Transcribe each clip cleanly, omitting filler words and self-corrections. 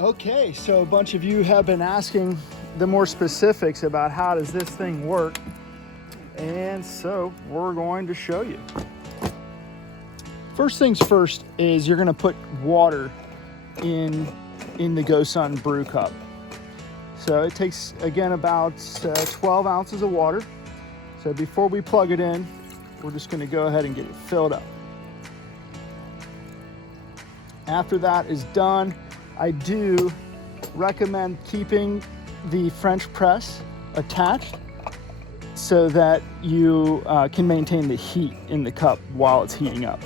Okay, so a bunch of you have been asking the more specifics about how does this thing work, and so we're going to show you. First things first is you're going to put water in the GoSun Brew cup. So it takes, again, about 12 ounces of water. So before we plug it in, we're just going to go ahead and get it filled up. After that is done, I do recommend keeping the French press attached so that you can maintain the heat in the cup while it's heating up.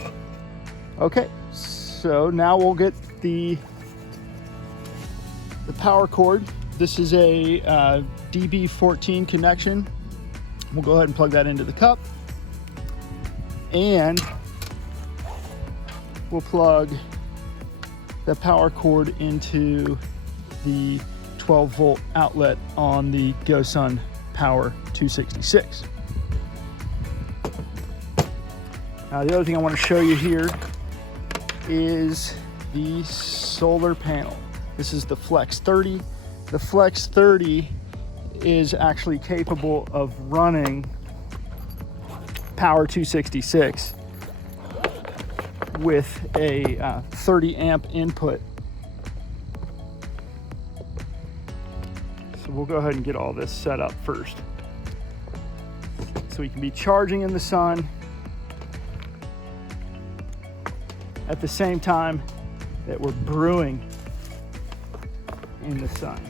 Okay, so now we'll get the power cord. This is a DB14 connection. We'll go ahead and plug that into the cup, and we'll plug the power cord into the 12 volt outlet on the GoSun Power 266. Now the other thing I want to show you here is the solar panel. This is the Flex 30. The Flex 30 is actually capable of running Power 266 with a 30 amp input. So we'll go ahead and get all this set up first, so we can be charging in the sun at the same time that we're brewing in the sun.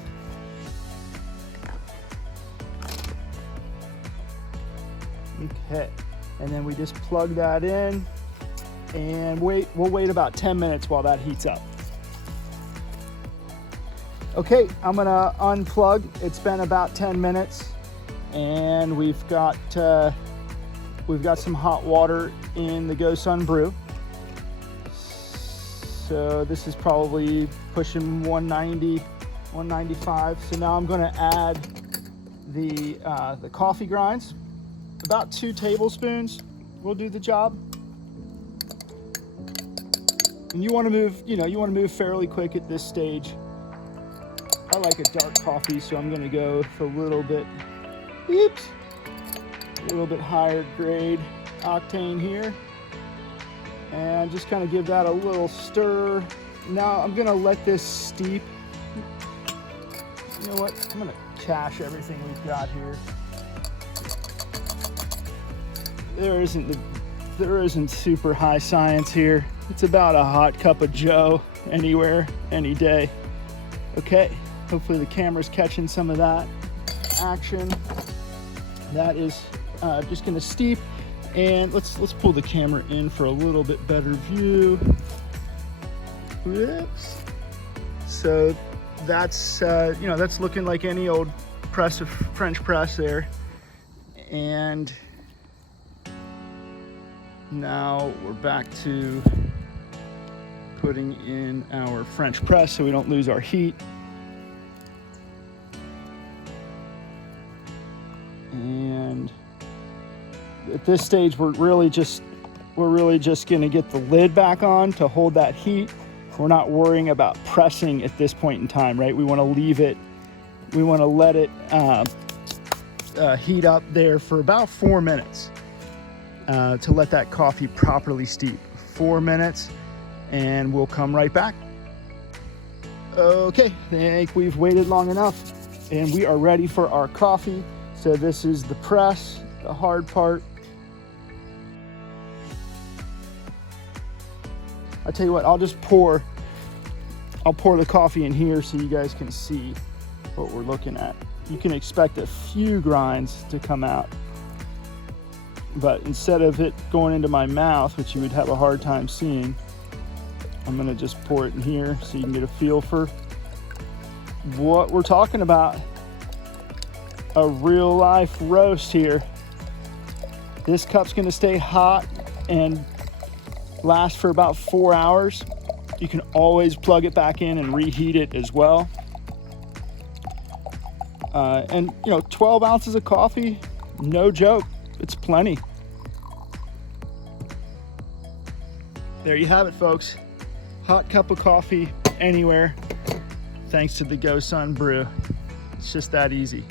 Okay, and then we just plug that in and we'll wait about 10 minutes while that heats up. Okay, I'm gonna unplug. It's been about 10 minutes, and we've got some hot water in the GoSun Brew. So this is probably pushing 190, 195. So now I'm gonna add the coffee grinds. About 2 tablespoons will do the job. And you want to move, you want to move fairly quick at this stage. I like a dark coffee, so I'm going to go with a little bit higher grade octane here, and just kind of give that a little stir. Now I'm going to let this steep. You know what? I'm going to cache everything we've got here. There isn't super high science here. It's about a hot cup of joe anywhere, any day. Okay, hopefully the camera's catching some of that action. That is just gonna steep, and let's pull the camera in for a little bit better view. Whoops. So that's that's looking like any old French press there, and now we're back to putting in our French press so we don't lose our heat. And at this stage, we're really just going to get the lid back on to hold that heat. We're not worrying about pressing at this point in time, right? We want to leave it. We want to let it heat up there for about 4 minutes. To let that coffee properly steep. 4 minutes, and we'll come right back. Okay, I think we've waited long enough, and we are ready for our coffee. So this is the press, the hard part. I'll tell you what, I'll pour the coffee in here so you guys can see what we're looking at. You can expect a few grinds to come out, but instead of it going into my mouth, which you would have a hard time seeing, I'm gonna just pour it in here so you can get a feel for what we're talking about. A real life roast here. This cup's gonna stay hot and last for about 4 hours. You can always plug it back in and reheat it as well. And 12 ounces of coffee, no joke. It's plenty. There you have it, folks. Hot cup of coffee anywhere. thanks to the GoSun Brew. It's just that easy.